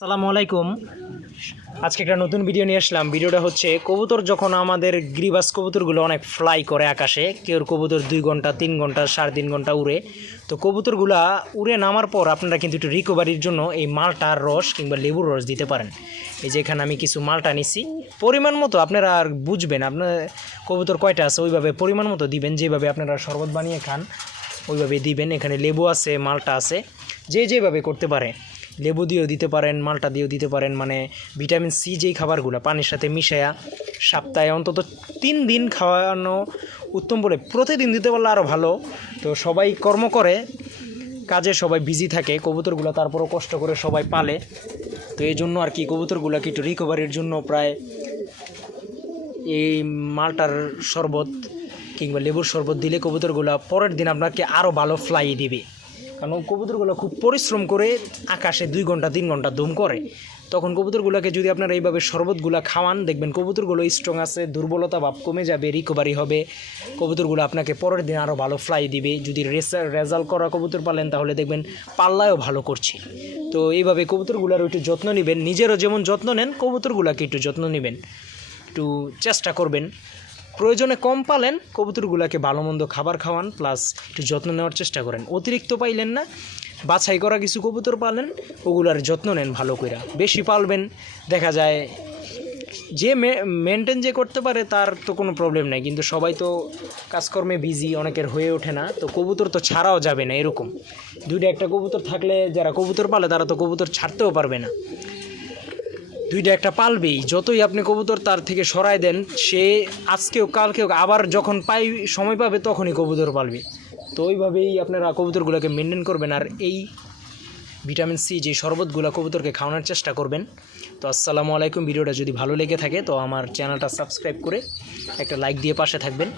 আসসালামু আলাইকুম। আজকে একটা নতুন ভিডিও নিয়ে আসলাম। ভিডিওটা হচ্ছে কবুতর যখন আমাদের গ্রিবাস কবুতরগুলো অনেক ফ্লাই করে আকাশে, কেউ কবুতর 2 ঘন্টা 3 ঘন্টা 3.5 ঘন্টা উড়ে, তো কবুতরগুলা উড়ে নামার পর আপনারা কিন্তু একটু রিকভারির জন্য এই মালটার রস কিংবা লেবুর রস দিতে পারেন। এই যে এখানে আমি কিছু মালটা নিছি, পরিমাণ মতো আপনারা আর বুঝবেন আপনার কবুতর কয়টা আছে ওইভাবে পরিমাণ মতো দিবেন, যেভাবে আপনারা শরবত বানিয়ে খান ওইভাবে দিবেন। এখানে লেবু আছে, মালটা আছে, যেভাবে করতে পারে। লেবু দিয়েও দিতে পারেন, মালটা দিয়েও দিতে পারেন, মানে ভিটামিন সি যেই খাবারগুলো পানির সাথে মিশায়া সপ্তাহে অন্তত 3 দিন খাওয়ানো উত্তম বলে, প্রতিদিন দিতে পারলে আরও ভালো। তো সবাই কর্ম করে, কাজে সবাই বিজি থাকে, কবুতরগুলো তারপরও কষ্ট করে সবাই পালে। তো এই জন্য আর কি কবুতরগুলোকে একটু রিকভারির জন্য প্রায় এই মালটার শরবত কিংবা লেবুর শরবত দিলে কবুতরগুলো পরের দিন আপনাকে আরও ভালো ফ্লাই দিবে। কারণ কবুতরগুলো খুব পরিশ্রম করে আকাশে 2 ঘন্টা 3 ঘন্টা দম করে, তখন কবুতরগুলোকে যদি আপনারা এইভাবে শরবতগুলো খাওয়ান, দেখবেন কবুতরগুলো স্ট্রং আছে, দুর্বলতা ভাব কমে যাবে, রিকভারি হবে। কবুতরগুলো আপনাকে পরের দিন আরও ভালো ফ্লাই দিবে। যদি রেজাল্ট করা কবুতর পালেন তাহলে দেখবেন পাল্লায়ও ভালো করছে। তো এইভাবে কবুতরগুলোর একটু যত্ন নেবেন, নিজেরও যেমন যত্ন নেন কবুতরগুলোকে একটু যত্ন নেবেন, একটু চেষ্টা করবেন। প্রয়োজনে কম পালেন, কবুতরগুলোকে ভালো মন্দ খাবার খাওয়ান, প্লাস একটু যত্ন নেওয়ার চেষ্টা করেন। অতিরিক্ত পাইলেন না, বাছাই করা কিছু কবুতর পালেন, ওগুলার যত্ন নেন ভালো করে। বেশি পালবেন, দেখা যায় যে মেনটেন যে করতে পারে তার তো কোনো প্রবলেম নাই, কিন্তু সবাই তো কাজকর্মে বিজি, অনেকের হয়ে ওঠে না। তো কবুতর তো ছাড়াও যাবে না, এরকম 2টা একটা কবুতর থাকলে যারা কবুতর পালে তারা তো কবুতর ছাড়তেও পারবে না। 2টা একটা পালবেই, যতই আপনি কবুতর তার থেকে সরায় দেন, সে আজকেও কালকেও আবার যখন সময় পাবে তখনই কবুতর পালবে। তো ওইভাবেই আপনারা কবুতরগুলোকে মেনটেন করবেন, আর এই ভিটামিন সি যে শরবতগুলো কবুতরকে খাওয়ানোর চেষ্টা করবেন। তো আসসালামু আলাইকুম। ভিডিওটা যদি ভালো লেগে থাকে তো আমার চ্যানেলটা সাবস্ক্রাইব করে একটা লাইক দিয়ে পাশে থাকবেন।